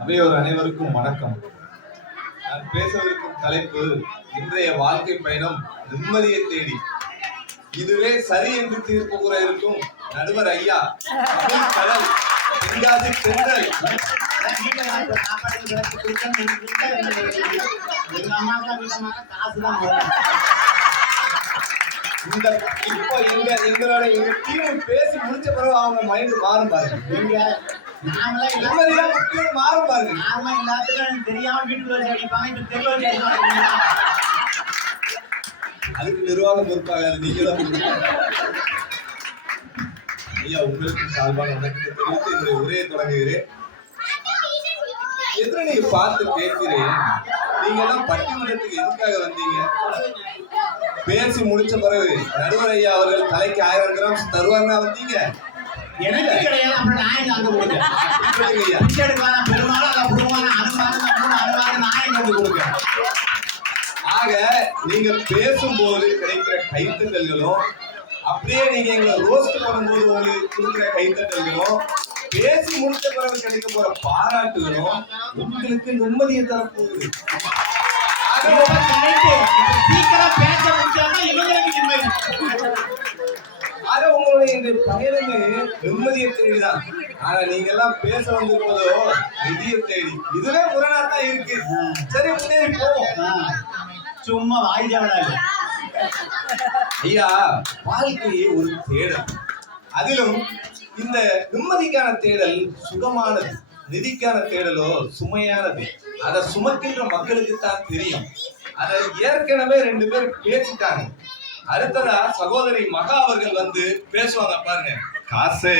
அவையோர் அனைவருக்கும் வணக்கம். நான் பேசவிருக்கும் தலைப்பு இன்றைய வாழ்க்கை பயணம் நிம்மதியை தேடி. இதுவே சரி என்று தீர்ப்பு கூற இருக்கும் நடுவர் ஐயா. கடல் கலாம் தென்காசி தென்றல் இந்த இப்போ எங்க எங்களோட எங்க டீம் பேசி முடிச்ச பிறகு அவங்க மைண்ட் மாறும் பாருங்க. நீங்க மாறும் பாருங்க. நாம எல்லாத்துக்கும் எனக்கு தெரியாம வீட்டுக்குள்ள வச்சு அடிப்பாங்க இப்ப தெருல வச்சு அடிப்பாங்க அதுக்கு நிர்வாகம் பொறுப்பாக அது நீங்க தான் ஐயா உங்களுக்கு சார்பான வணக்கத்தை தெரிவித்து என்னுடைய உரையை தொடங்குகிறேன். எதிர நீங்க பார்த்து கேட்கிறேன் நீங்க எல்லாம் பட்டிமன்றத்துக்கு எதுக்காக வந்தீங்க? பேசி முடிச்ச பிறகு நடுவர் ஐயா அவர்கள் தலைக்கு ஆயிரம் கிராம் தருவாங்க வந்தீங்க. எனக்கு கிடையாது அப்புறம் நான் எங்க அங்க கொடுக்க பிச்சை எடுப்பான பெருமாள் அதை கொடுப்பான அனுமானம் அனுமானம் நான் எங்க வந்து கொடுக்க ஆக நீங்க பேசும்போது கிடைக்கிற கைத்தட்டல்களும் அப்படியே நீங்க எங்களை ரோஸ்ட் பண்ணும்போது உங்களுக்கு கொடுக்கிற கைத்தட்டல்களும் பேசி முடிச்ச பிறகு கிடைக்க போற பாராட்டுகளும் உங்களுக்கு நிம்மதியை தரப்போகுது. சீக்கிரம் பேச முடிச்சாதான் இவங்களுக்கு நிம்மதி. உங்களுடைய பயணமே நிம்மதியை தேடிதான். ஆனா நீங்க எல்லாம் பேச வந்திருப்பதோ நிதியை தேடி. இதுவே முரணா தான் இருக்கு. சரி முன்னேறி போவோம். சும்மா வாய் ஜவடாது ஐயா வாழ்க்கையே ஒரு தேடல். அதிலும் இந்த நிம்மதிக்கான தேடல் சுகமானது நிதிக்கான தேடலோ சுமையானது. அதை சுமக்கின்ற மக்களுக்கு தான் தெரியும். அதை ஏற்கனவே ரெண்டு பேர் பேசிட்டாங்க. அடுத்ததா சகோதரி மகா அவர்கள் வந்து பேசுவாங்க பாருங்க. காசு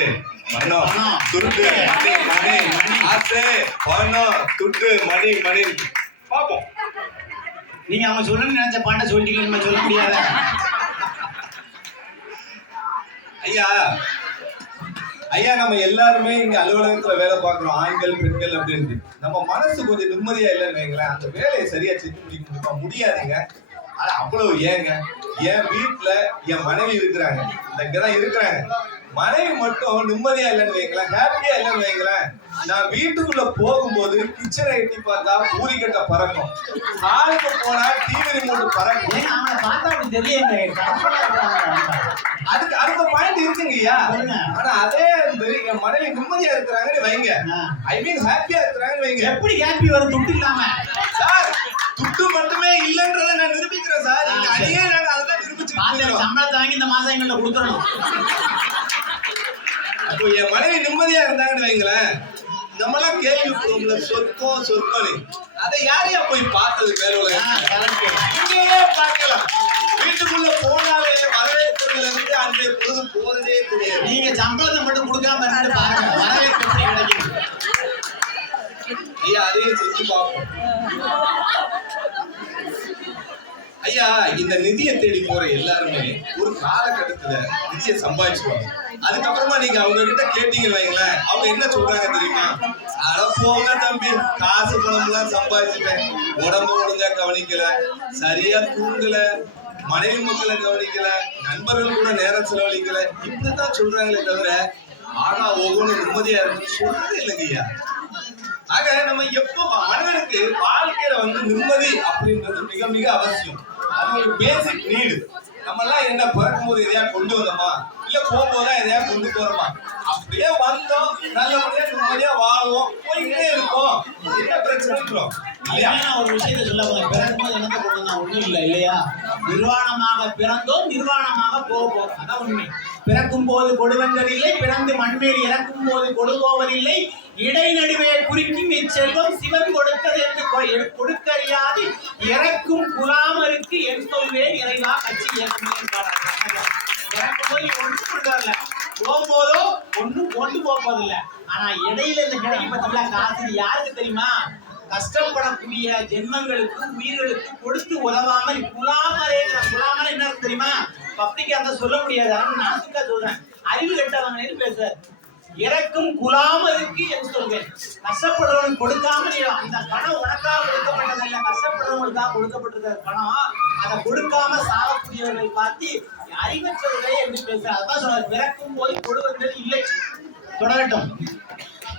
பணம் துட்டு மணி மணி. காசு பணம் துட்டு மணி மணி. பாப்போம். நீங்க அவங்க சொல்லணும்னு நினைச்ச பாட்டை சொல்லிட்டீங்க நம்ம சொல்ல முடியாத? ஐயா ஐயா நம்ம எல்லாருமே இங்க அலுவலகத்துல வேலை பார்க்கிறோம் ஆண்கள் பெண்கள் அப்படின்ட்டு. நம்ம மனசு கொஞ்சம் நிம்மதியா இல்லைன்னு வைங்களேன். அந்த வேலையை சரியா செஞ்சு முடிக்க முடியாதுங்க. ஆனா அவ்வளவு ஏங்க. என் வீட்டுல என் மனைவி இருக்கிறாங்க. இந்த இங்கதான் இருக்கிறாங்க. மனைவி மட்டும் நிம்மதியா இல்லைன்னு வைங்களேன் ஹாப்பியா இல்லைன்னு வைங்களேன். நான் வீட்டுக்குள்ள போகும்போது கிச்சனை எட்டி பார்த்தா பூரிக்கட்டை பறக்கும். ஹாலுக்கு போனா டிவி ரிமோட் பறக்கும். அவனை பார்த்தா அப்படி இருக்கிறாங்க. அதுக்கு அடுத்த பாயிண்ட் இருக்குங்க ஐயா. சொல்லுங்க. ஆனா அதே என் மனைவி நிம்மதியா இருக்கிறாங்கன்னு வைங்க. ஐ மீன் ஹாப்பியா இருக்கிறாங்கன்னு வைங்க. எப்படி ஹாப்பி வரும்? துட்டு இல்லாம. சார் துட்டு மட்டுமே இல்லன்றத நான் நிரூபிக்கிறேன் சார். சரி. அடியே நாங்க அதை நிரூபிச்சு பாத்திரம் சம்பளத்தை வாங்கி இந்த மாசம் எங்கள்ட்ட கொடுத்துடணும். அப்போ என் மனைவி நிம்மதியா இருந்தாங்கன்னு வைங்களேன். நம்மளாம் கேள்விப்படுவோம்ல சொர்க்கம் சொர்க்கம்னு அதை யாரையா போய் பார்த்தது மேல. இங்கேயே பார்க்கலாம். வீட்டுக்குள்ள போனாலே வரவேற்புல இருந்து அன்றைய பொழுது போறதே தெரியாது. நீங்க சம்பளத்தை மட்டும் கொடுக்காம இருந்து பாருங்க வரவேற்பு எப்படி கிடைக்கும் ஐயா அதையும் செஞ்சு பார்ப்போம். ஐயா இந்த நிதியை தேடி போற எல்லாருமே ஒரு காலகட்டத்துல நிதியை சம்பாதிச்சுவாங்க அதுக்கப்புறமா நீங்க அவங்க கிட்ட கேட்டீங்கன்னு வைங்களேன். அவங்க என்ன சொல்றாங்க தெரியுமா? அட போங்க தம்பி காசு பணம் எல்லாம் சம்பாதிச்சுட்டேன். உடம்ப ஒழுங்கா கவனிக்கல. சரியா தூங்கல. மனைவி மக்களை கவனிக்கல. நண்பர்கள் கூட நேரம் செலவழிக்கல. இப்படித்தான் சொல்றாங்களே தவிர ஆனா ஒவ்வொன்றும் நிம்மதியா இருக்குன்னு சொல்றதே இல்லைங்கய்யா ஆக நம்ம எப்போ மனிதனுக்கு வாழ்க்கையில வந்து நிம்மதி அப்படின்றது மிக மிக அவசியம். அது ஒரு பேசிக் நீடு நம்ம எல்லாம் என்ன பிறக்கும் போது எதையா கொண்டு வந்தோமா இல்ல போகும்போது எதையா கொண்டு போறோமா? அப்படியே வந்தோம். நல்லபடியா நிம்மதியா வாழ்வோம். போயிட்டே இருக்கோம். என்ன பிரச்சனை இருக்கிறோம் இல்லையா? நான் ஒரு விஷயத்தை சொல்ல போறேன். பிறக்கும்போது என்னத்தை கொண்டு வந்தா ஒண்ணும் இல்லை இல்லையா? நிர்வாணமாக பிறந்தோம் நிர்வாணமாக போக போறோம் அதான் உண்மை. பிறக்கும் போது கொடுவந்ததில்லை பிறந்து மண்மேல் இறக்கும் போது கொடுபோவதில்லை இடைநடுவே குறிக்கும் இச்செல்வம் சிவன் கொடுத்தது என்று கொடுக்கறியா எ- கொடுத்தறியாது இறக்கும் குலாமருக்கு என் சொல்வேன் இறைவா கட்சி இயக்குமே இறக்கும் போது ஒன்றும் கொண்டு வரல போகும்போதோ ஒன்றும் கொண்டு போவதில்லை ஆனா இடையில இந்த கிடைக்கு பார்த்தீங்களா காசு இது யாருக்கு தெரியுமா? கஷ்டப்படக்கூடிய ஜென்மங்களுக்கு உயிர்களுக்கு கொடுத்து உதவாமல் குலாமரே குலாமர் என்ன இருக்கு தெரியுமா? பப்ளிக் அந்த சொல்ல முடியாது. ஆனா நான் சொல்றேன். அறிவு கெட்டவங்க பேச இறக்கும் குலாமருக்கு என்று சொல்வேன் கஷ்டப்படுறவனுக்கு கொடுக்காம நீ அந்த பணம் உனக்காக கொடுக்கப்பட்டதல்ல. கஷ்டப்படுறவங்களுக்காக கொடுக்கப்பட்டிருக்கிற பணம் அதை கொடுக்காம சாகக்கூடியவர்களை பார்த்து அறிவற்றவர்களே என்று பேசுற அதான் சொல்றாரு. பிறக்கும் போது கொடுவர்கள் இல்லை. தொடரட்டும்.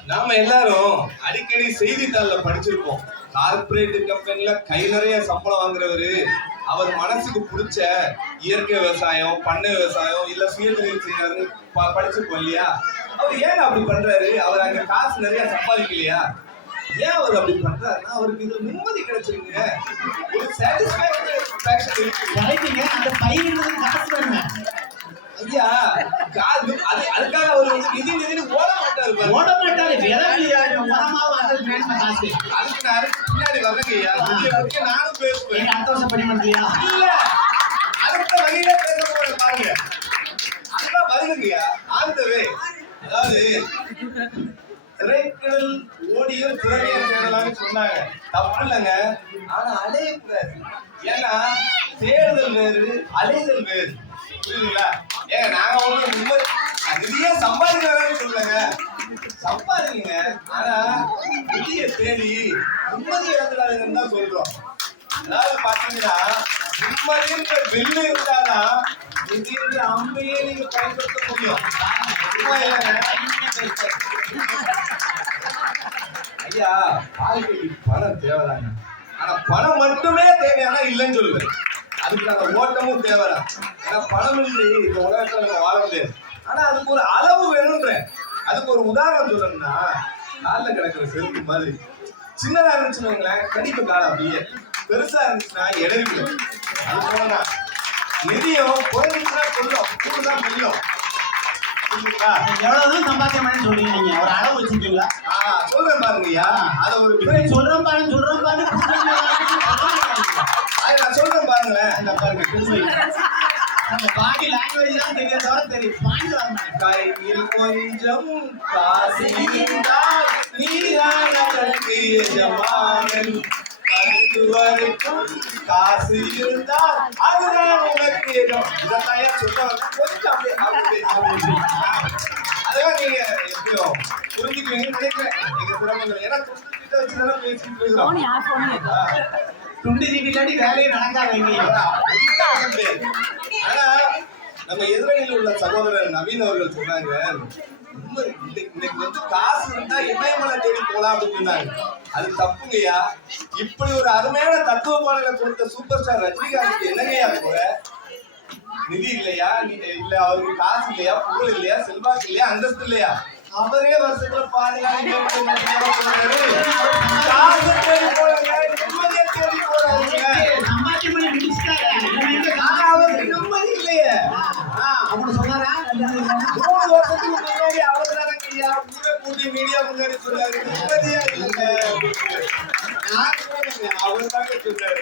நாம எல்லாரும் அடிக்கடி செய்தித்தாள்ல படிச்சிருப்போம். கார்ப்பரேட் கம்பெனில கை நிறைய சம்பளம் வாங்குறவரு அவர் மனசுக்கு பிடிச்ச இயற்கை விவசாயம் பண்ணை விவசாயம் இல்ல சுயதொழில் செய்யறாரு ப- படிச்சிருப்போம் இல்லையா? அவர் ஏன் அப்படி பண்றாரு? அவர் அங்க காசு நிறைய சம்பாதிக்கலையா? ஏன் அவர் அப்படி பண்றாருன்னா அவருக்கு இது நிம்மதி கிடைச்சிருக்குங்க. ஒரு சாட்டிஸ்பாக்சன் இருக்கு. அந்த பயிரிடுறது காசு வேணுங்க ஐயா அதுக்காக அவர் நிதி நிதினு ஓட. ஓட மாட்டாரு விலை அதுக்கு வேணுமா காசு அதுக்கு பின்னாடி வரேங்க நானும் பேசுவேன் அடுத்த வருஷம் பண்ணி பண்ணலையா இல்ல அடுத்த வகையில பேச போறேன் பாருங்க வருதுங்கய்யா ஆந்தவே அதாவது திரைக்கடல் ஓடியும் திறமையை தேடலாம்னு சொன்னாங்க தப்பு இல்லைங்க ஆனா அலையக்கூடாது ஏன்னா தேடுதல் வேறு அலைதல் வேறு. புரியுதுங்களா? ஏங்க நாங்க ஒண்ணு நிம்மதி நிதியா சம்பாதிக்கிறேன்னு சொல்லுங்க சம்பாதிங்க. ஆனா புதிய தேடி நிம்மதி இழந்துடாதுன்னு தான் சொல்றோம். அதாவது பாத்தீங்கன்னா நிம்மதின்ற பில்லு இருந்தாதான் நிதின்ற அம்பையே நீங்க பயன்படுத்த முடியும். ஐயா வாழ்க்கைக்கு பணம் தேவைதாங்க. ஆனா பணம் மட்டுமே தேவையானா இல்லைன்னு சொல்லுவேன். அதுக்கான ஓட்டமும் தேவைதான். ஏன்னா பணம் இல்லை இந்த உலகத்துல நம்ம வாழ முடியாது. ஆனா அதுக்கு ஒரு அளவு வேணும்ன்றேன். அதுக்கு ஒரு உதாரணம் சொல்லணும்னா காலில் கிடக்குற செருப்பு மாதிரி. சின்னதா இருந்துச்சுன்னு வைங்களேன் கடிப்பு காலம் அப்படியே. பெருசா இருந்துச்சுன்னா எடரிப்பு அது போலதான். நிதியம் குறைஞ்சிச்சுன்னா கொள்ளும் கூடு தான் கொள்ளும் புரியுதுங்களா எவ்வளவுதான் சம்பாத்தியம் பண்ணி சொல்றீங்க நீங்க? ஒரு அளவு வச்சிருக்கீங்களா? சொல்றேன் பாருங்கய்யா அத ஒரு சொல்றோம் பாருங்க சொல்றோம் பாருங்க நான் சொல்றேன் பாருங்களேன். பாருங்க அந்த பாடி லாங்குவேஜ் தான் தெரிய தவிர தெரியும் பாடி. கையில் கொஞ்சம் காசு இருந்தால் நீதான் அதற்கு எஜமானன் கருத்து வரைக்கும் காசு இருந்தால் அதுதான் உனக்கு எஜம் இதெல்லாம் ஏன் சொல்ல வந்தேன்? கொஞ்சம் அப்படியே அப்படியே அப்படியே. அதெல்லாம் நீங்க எப்படியோ புரிஞ்சுக்குவீங்கன்னு நினைக்கிறேன் எங்க சிரமங்கள் ஏன்னா கிட்ட வச்சு தானே பேசிட்டு இருக்கிறோம் ஆ. துண்டு இல்லாட்டி வேலையை நடக்காத எங்கேயும் ஆனா நம்ம எதிரணியில் உள்ள சகோதரர் நவீன் அவர்கள் சொன்னாங்க "உண்மை, இன்னைக்கு வந்து காசு இருந்தா இமயமலை தேடி போலாம் அப்படின்னு சொன்னாங்க அது தப்புங்கய்யா. இப்படி ஒரு அருமையான தத்துவ பாடலை கொடுத்த சூப்பர் ஸ்டார் ரஜினிகாந்த் என்னங்கய்யா குறை நிதி இல்லையா? இல்ல அவருக்கு காசு இல்லையா? புகழ் இல்லையா? செல்வாக்கு இல்லையா? அந்தஸ்து இல்லையா? அவரே வருஷத்துல பாருங்க மீடியா முன்னாடி சொன்னாரு நிம்மதியா இல்லைங்க நான் சொல்லலைங்க, அவர் தாங்க சொன்னாரு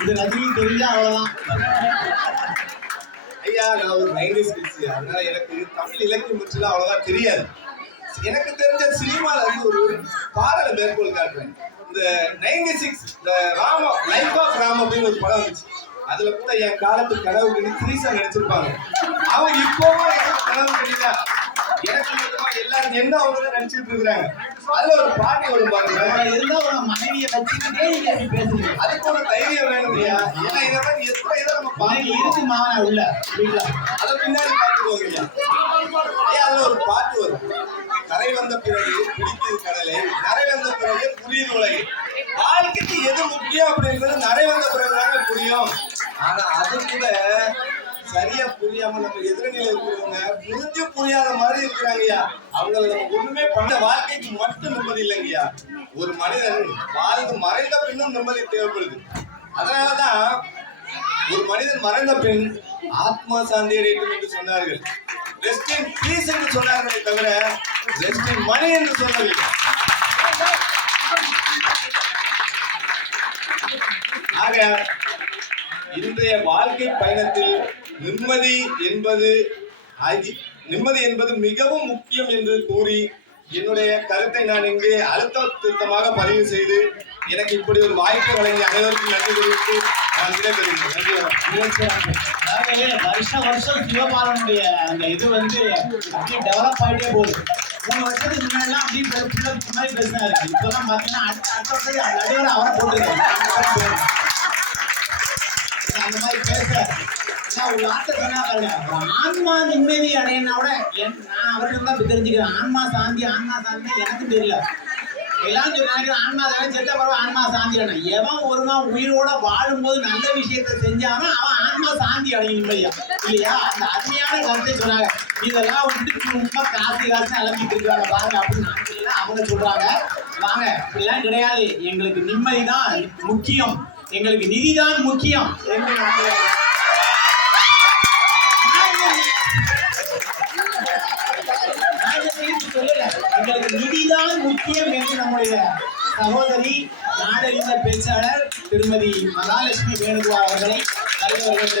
இது ரஜினி தெரிஞ்சா அவ்வளவுதான். ஐயா நான் ஒரு நைன்டிஸ் கிட்ஸ் அதனால எனக்கு தமிழ் இலக்கியம் பற்றிலாம் அவ்வளவுதான் தெரியாது எனக்கு தெரிஞ்ச சினிமால வந்து ஒரு பாடலை மேற்கோள் காட்டுறேன் இந்த நைன்டி சிக்ஸ் இந்த ராம லைஃப் ஆஃப் ராம் அப்படின்னு ஒரு படம் வந்துச்சு. அதுல கூட என் காலத்து கனவு கணி திரீசா நடிச்சிருப்பாங்க. அவங்க இப்பவும் எனக்கு கனவு கணிதான் எனக்கு மட்டுமா எல்லாரும் என்ன அவங்க தான் இருக்கிறாங்க. அதுல ஒரு பாட்டு வரும் பாருங்க. இருந்தா உங்க மனைவியை வச்சுக்கிட்டே நீங்க அப்படி பேசுறீங்க அதுக்கு ஒரு தைரியம் வேணும் இல்லையா ஏன்னா எத்தனை இதை நம்ம பாருங்க இருக்கு மாவன உள்ள வீட்டுல. அதை பின்னாடி பார்த்துக்கோங்க ஐயா. அதுல ஒரு பாட்டு வரும். கரை வந்த பிறகு பிடிக்குது கடலை வந்த பிறகு புரியுது உலகு. வாழ்க்கைக்கு எது முக்கியம் அப்படின்றது நரை வந்த பிறகு தாங்க புரியும். ஆனா அது கூட சரியா புரியாம நம்ம எதிரணியில இருக்கிறவங்க புரிஞ்சு புரியாத மாதிரி இருக்கிறாங்கய்யா. அவங்கள நம்ம ஒண்ணுமே பண்ண வாழ்க்கைக்கு மட்டும் நிம்மதி இல்லைங்கய்யா. ஒரு மனிதன் வாழ்ந்து மறைந்த பின்னும் நிம்மதி தேவைப்படுது. அதனாலதான் ஒரு மனிதன் மறைந்த பின் ஆத்மா சாந்தி அடைக்கும் என்று சொன்னார்கள். ரெஸ்ட் இன் பீஸ் என்று சொன்னார்களே தவிர ரெஸ்ட் இன் மணி என்று சொல்லவில்லை. ஆக இன்றைய வாழ்க்கை பயணத்தில் நிம்மதி என்பது ஆகி- நிம்மதி என்பது மிகவும் முக்கியம் என்று கூறி என்னுடைய கருத்தை நான் இங்கே அழுத்த திருத்தமாக பதிவு செய்து எனக்கு இப்படி ஒரு வாய்ப்பு வழங்கிய அனைவருக்கும் நன்றி தெரிவித்து நான் விடைபெறுகிறேன் நன்றி வணக்கம். வருஷம் வருஷம் சிவபாலனுடைய அந்த இது வந்து அப்படியே டெவலப் ஆகிட்டே போகுது. மூணு வருஷத்துக்கு முன்னாடிலாம் அப்படியே பேர் ஃபுல்லாக முன்னாடி பேசினாரு. இப்போலாம் பார்த்தீங்கன்னா அடுத்த அடுத்த வருஷம் அந்த நடுவர் அவரை போட்டுருக்காரு. அந்த மாதிரி பேச நான் ஒரு வார்த்தை சொன்னா பாருங்க. ஆன்மா நிம்மதி அடையினா கூட என் நான் அவர்கிட்ட தான் தெரிஞ்சுக்கிறேன். ஆன்மா சாந்தி ஆன்மா சாந்தி எனக்கு தெரியல. எல்லாம் நினைக்கிறேன் ஆன்மா சாந்தி செத்த பிறகு ஆன்மா சாந்தி அடையும் எவன் ஒருவன் உயிரோட வாழும்போது நல்ல விஷயத்தை செஞ்சானோ அவன் ஆன்மா சாந்தி அடையும் நிம்மதியா இல்லையா? அந்த அருமையான கருத்தை சொன்னாங்க. இதெல்லாம் வந்துட்டு ரொம்ப காசு காசு அலம்பிட்டு இருக்காங்க பாருங்க அப்படின்னு நான் அவங்க சொல்றாங்க. வாங்க இப்படிலாம் கிடையாது. எங்களுக்கு நிம்மதி தான் முக்கியம். எங்களுக்கு நிதி தான் முக்கியம் சொல்லல. எங்களுக்கு நிதிதான் முக்கியம் என்று நம்முடைய சகோதரி நாடறிந்த பேச்சாளர் திருமதி மகாலட்சுமி வேணுகுமார் அவர்களை தலைவர்கள்